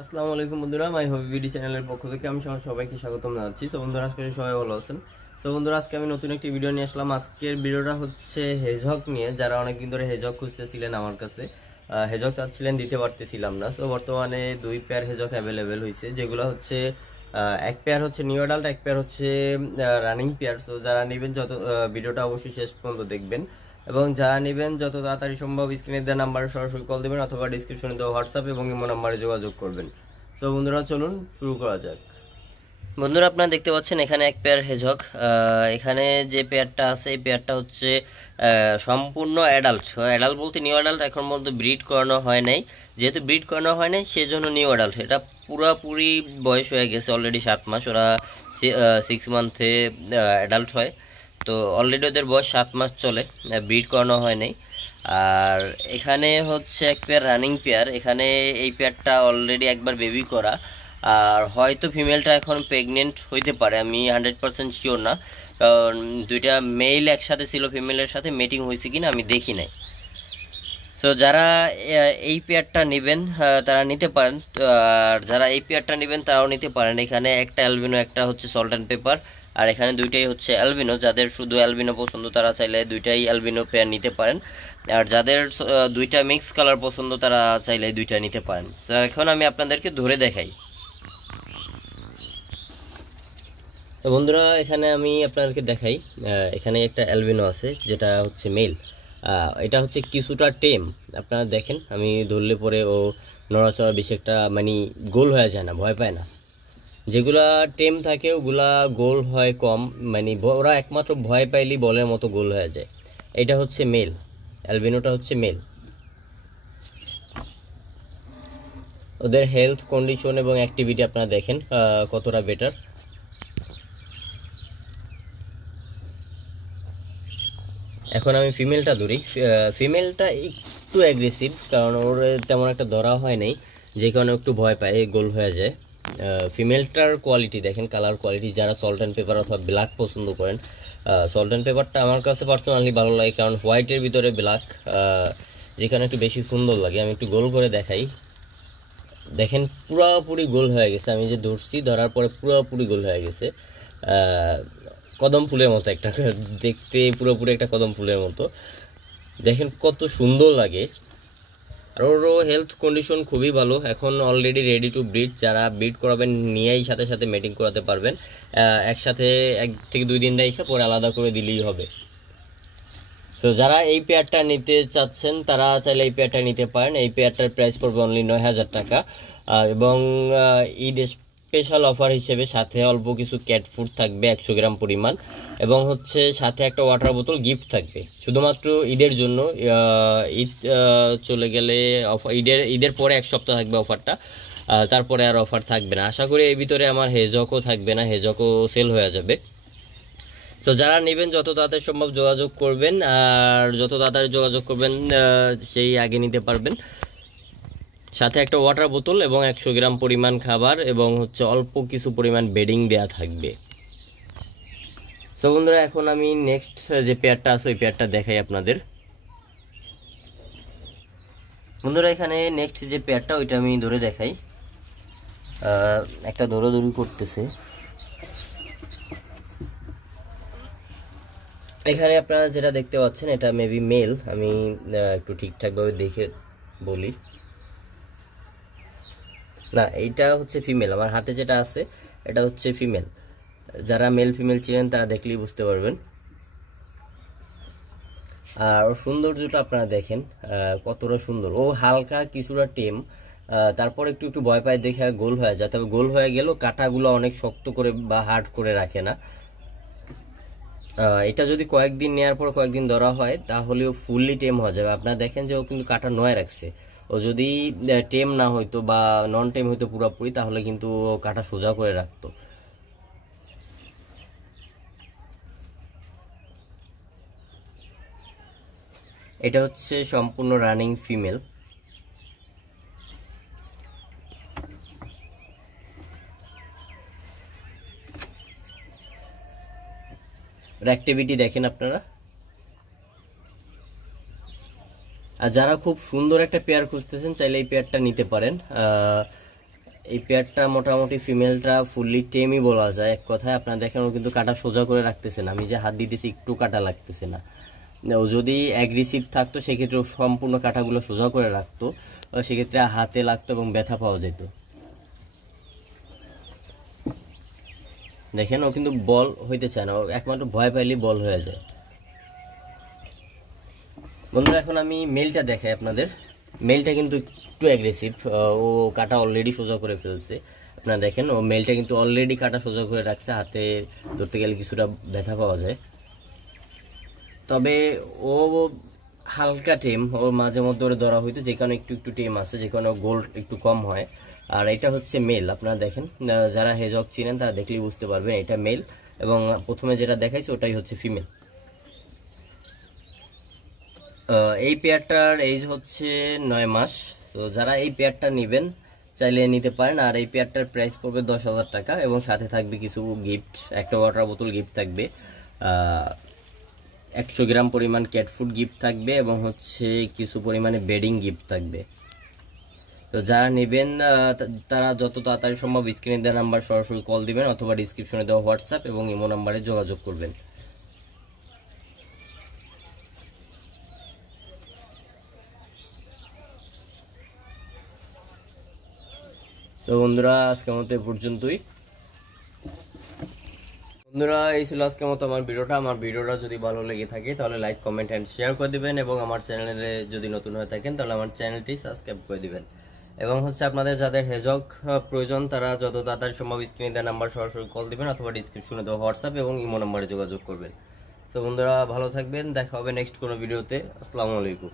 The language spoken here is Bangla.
আসসালামু আলাইকুম বন্ধুরা, মাই হবি বিডি চ্যানেলের পক্ষ থেকে আমি সবাইকে স্বাগতম জানাচ্ছি। সো বন্ধুরা, আজকে সবাই ভালো আছেন। সো বন্ধুরা, আজকে আমি নতুন একটি ভিডিও নিয়ে আসলাম। আজকের ভিডিওটা হচ্ছে হেজহগ নিয়ে। যারা অনেকদিন ধরে হেজহগ খুঁজতেছিলেন আমার কাছে, হেজহগ চাচ্ছিলেন, দিতে পারতেছিলাম না। সো বর্তমানে দুই পেয়ার হেজহগ অ্যাভেলেবেল হয়েছে, যেগুলো হচ্ছে এক পেয়ার হচ্ছে নিউ অ্যাডাল্ট, এক পেয়ার হচ্ছে রানিং পেয়ার। সো যারা নেবেন ভিডিওটা অবশ্যই শেষ পর্যন্ত দেখবেন, এবং যারা নেবেন যত তাড়াতাড়ি সম্ভব স্ক্রিনে দেওয়া নাম্বারে সরাসরি কল দেবেন অথবা ডিসক্রিপশনে দেওয়া হোয়াটসঅ্যাপ এবং ইমো নাম্বারে যোগাযোগ করবেন। তো বন্ধুরা, চলুন শুরু করা যাক। বন্ধুরা, আপনারা দেখতে পাচ্ছেন এখানে এক পেয়ার হেজক। এখানে যে পেয়ারটা আছে এই পেয়ারটা হচ্ছে সম্পূর্ণ অ্যাডাল্ট। অ্যাডাল্ট বলতে নিউ অ্যাডাল্ট, এখন মধ্যে ব্রিড করানো হয় নাই। যেহেতু ব্রিড করানো হয় নাই সেজন্য নিউ অ্যাডাল্ট। এটা পুরাপুরি বয়স হয়ে গেছে অলরেডি 7 মাস। ওরা 6 মান্থে অ্যাডাল্ট হয়। তো অলরেডি ওদের বয়স 7 মাস চলে, ব্রিড করানো হয় নাই। আর এখানে হচ্ছে এক পেয়ার রানিং পেয়ার। এখানে এই পেয়ারটা অলরেডি একবার বেবি করা, আর হয়তো ফিমেলটা এখন প্রেগনেন্ট হইতে পারে, আমি 100% শিওর না। কারণ দুইটা মেল একসাথে ছিল, ফিমেলের সাথে মেটিং হয়েছে কিনা আমি দেখি নাই। তো যারা এই পেয়ারটা নেবেন তারা নিতে পারেন। আর যারা এই পেয়ারটা নেবেন তারাও নিতে পারেন। এখানে একটা অ্যালবিনো, একটা হচ্ছে সল্ট অ্যান্ড পেপার, আর এখানে দুইটাই হচ্ছে অ্যালবিনো। যাদের শুধু অ্যালবিনো পছন্দ তারা চাইলে দুইটাই অ্যালবিনো পেয়ার নিতে পারেন। আর যাদের দুইটা মিক্স কালার পছন্দ তারা চাইলে দুইটা নিতে পারেন। তো এখন আমি আপনাদেরকে ধরে দেখাই। তো বন্ধুরা, এখানে আমি আপনাদেরকে দেখাই। এখানে একটা অ্যালবিনো আছে যেটা হচ্ছে মেল। এটা হচ্ছে কিছুটা টেম। আপনারা দেখেন, আমি ধরলে পরে ও নড়াচড়া বেশি একটা মানে গোল হয়ে যায় না, ভয় পায় না। যেগুলা টেম থাকে ওগুলা গোল হয় কম, মানে ওরা একমাত্র ভয় পাইলেই বলের মতো গোল হয়ে যায়। এটা হচ্ছে মেল, অ্যালবিনোটা হচ্ছে মেল। ওদের হেলথ কন্ডিশন এবং অ্যাক্টিভিটি আপনারা দেখেন কতটা বেটার। এখন আমি ফিমেলটা ধরি। ফিমেলটা একটু অ্যাগ্রেসিভ, কারণ ওর তেমন একটা ধরা হয় নাই, যে কারণে একটু ভয় পায়, গোল হয়ে যায়। ফিমেলটার কোয়ালিটি দেখেন, কালার কোয়ালিটি। যারা সল্ট অ্যান্ড পেপার অথবা ব্ল্যাক পছন্দ করেন, সল্ট অ্যান্ড পেপারটা আমার কাছে পার্সোনালি ভালো লাগে, কারণ হোয়াইটের ভিতরে ব্ল্যাক, যেখানে একটু বেশি সুন্দর লাগে। আমি একটু গোল করে দেখাই। দেখেন পুরোপুরি গোল হয়ে গেছে, আমি যে ধরছি, ধরার পরে পুরোপুরি গোল হয়ে গেছে। কদম ফুলের মতো একটা দেখতে, পুরোপুরি একটা কদম ফুলের মতো। দেখেন কত সুন্দর লাগে। আর ওরও হেলথ কন্ডিশন খুবই ভালো, এখন অলরেডি রেডি টু ব্রিড। যারা ব্রিড করাবেন নিয়েই সাথে সাথে মেটিং করাতে পারবেন। একসাথে 1 থেকে 2 দিন রেখে পরে আলাদা করে দিলেই হবে। তো যারা এই পেয়ারটা নিতে চাচ্ছেন তারা চাইলে এই পেয়ারটা নিতে পারেন। এই পেয়ারটার প্রাইস পড়বে অনলি 9,000 টাকা। এবং ঈদ স্পেশাল অফার হিসেবে সাথে অল্প কিছু ক্যাট ফুড থাকবে 100 গ্রাম পরিমাণ, এবং হচ্ছে সাথে একটা ওয়াটার বোতল গিফট থাকবে শুধুমাত্র ঈদের জন্য। ঈদ চলে গেলে ঈদের পরে 1 সপ্তাহ থাকবে অফারটা। তারপরে আর অফার থাকবে না আশা করি। এর ভিতরে আমার হেজকও থাকবে না, হেজকও সেল হয়ে যাবে। তো যারা নেবেন যত তাড়াতাড়ি সম্ভব যোগাযোগ করবেন, আর যত তাড়াতাড়ি যোগাযোগ করবেন সেই আগে নিতে পারবেন। সাথে একটা ওয়াটার বোতল এবং 100 গ্রাম পরিমাণ খাবার, এবং হচ্ছে অল্প কিছু পরিমাণ বেডিং দেয়া থাকবে। তো বন্ধুরা, এখন আমি নেক্সট যে পেয়ারটা আছে ওই পেয়ারটা দেখাই আপনাদের। বন্ধুরা, এখানে নেক্সট যে পেয়ারটা ওইটা আমি ধরে দেখাই। একটা দৌড়াদৌড়ি করতেছে। এখানে আপনারা যেটা দেখতে পাচ্ছেন এটা মেবি মেল। আমি একটু ঠিকঠাকভাবে দেখে বলি। না, এইটা হচ্ছে ফিমেল। আমার হাতে যেটা আছে এটা হচ্ছে ফিমেল। যারা মেল ফিমেল চিনেন তারা দেখলেই বুঝতে পারবেন। আর ওর সৌন্দর্যটা আপনারা দেখেন কতটা সুন্দর। ও হালকা কিছুটা টেম, তারপর একটু একটু ভয় পায় দেখে গোল হয়ে যায়। তবে গোল হয়ে গেলেও কাঁটাগুলো অনেক শক্ত করে বা হার্ড করে রাখে না। এটা যদি কয়েকদিন নেওয়ার পর কয়েকদিন ধরা হয় তাহলেও ফুললি টেম হয়ে যাবে। আপনারা দেখেন যে ও কিন্তু কাঁটা নয় রাখছে। ও যদি টেম না হইতো বা নন টেম হইতো পুরোপুরি, তাহলে কিন্তু ও কাঁটা সোজা করে রাখতো। এটা হচ্ছে সম্পূর্ণ রানিং ফিমেল। অ্যাক্টিভিটি দেখেন আপনারা। আর যারা খুব সুন্দর একটা পেয়ার খুঁজতেছেন চাইলে এই পেয়ারটা নিতে পারেন। এই পেয়ারটা মোটামুটি ফিমেলটা ফুললি টেমই বলা যায় এক কথায়। আপনারা দেখেন ও কিন্তু কাটা সোজা করে রাখতেছে না, আমি যে হাত দিতেছি একটু কাটা লাগতেছে না। ও যদি অ্যাগ্রেসিভ থাকতো সেক্ষেত্রে সম্পূর্ণ কাটাগুলো সোজা করে রাখতো, সেক্ষেত্রে হাতে লাগতো এবং ব্যথা পাওয়া যেত। দেখেন ও কিন্তু বল হইতে চায় না, ও একমাত্র ভয় পাইলেই বল হয়ে যায়। বন্ধুরা এখন আমি মেলটা দেখাই আপনাদের। মেলটা কিন্তু একটু অ্যাগ্রেসিভ, ও কাটা অলরেডি সোজা করে ফেলছে। আপনারা দেখেন ও মেলটা কিন্তু অলরেডি কাটা সোজা করে রাখছে, হাতে ধরতে গেলে কিছুটা ব্যথা পাওয়া যায়। তবে ও হালকা টেম, ও মাঝে মধ্যে ওরে ধরা হইতো, যে কারণে একটু একটু টেম আছে, যে কারণে গোল্ড একটু কম হয়। আর এটা হচ্ছে মেল। আপনারা দেখেন, যারা হেজক চিনেন তারা দেখলেই বুঝতে পারবেন এটা মেল, এবং প্রথমে যেটা দেখাইছে ওটাই হচ্ছে ফিমেল। এই পেয়ারটার এজ হচ্ছে 9 মাস। তো যারা এই পেয়ারটা নেবেন চাইলে নিতে পারেন। আর এই পেয়ারটার প্রাইস পড়বে 10,000 টাকা, এবং সাথে থাকবে কিছু গিফট, একটা ওয়াটার বোতল গিফট থাকবে, 100 গ্রাম পরিমাণ ক্যাট ফুড গিফট থাকবে, এবং হচ্ছে কিছু পরিমাণে বেডিং গিফট থাকবে। তো যারা নেবেন তারা যত তাড়াতাড়ি সম্ভব স্ক্রিনে দেওয়া নাম্বার সরাসরি কল দিবেন, অথবা ডিসক্রিপশনে দেওয়া হোয়াটসঅ্যাপ এবং ইমো নাম্বারে যোগাযোগ করবেন। তো বন্ধুরা আজকের মতো এই পর্যন্তই। বন্ধুরা এই ছিল আজকের মতো আমার ভিডিওটা। আমার ভিডিওটা যদি ভালো লেগে থাকে তাহলে লাইক, কমেন্ট এন্ড শেয়ার করে দিবেন, এবং আমার চ্যানেলে যদি নতুন হয়ে থাকেন তাহলে আমার চ্যানেলটি সাবস্ক্রাইব করে দিবেন। এবং হচ্ছে আপনাদের যাদের হেজক প্রয়োজন তারা যত তাড়াতাড়ি সম্ভব স্ক্রিনে দেওয়া নাম্বার সরাসরি কল দিবেন, অথবা ডিসক্রিপশনে দেওয়া হোয়াটসঅ্যাপ এবং ইমো নাম্বারে যোগাযোগ করবেন। তো বন্ধুরা ভালো থাকবেন, দেখা হবে নেক্সট কোনো ভিডিওতে। আসসালামু আলাইকুম।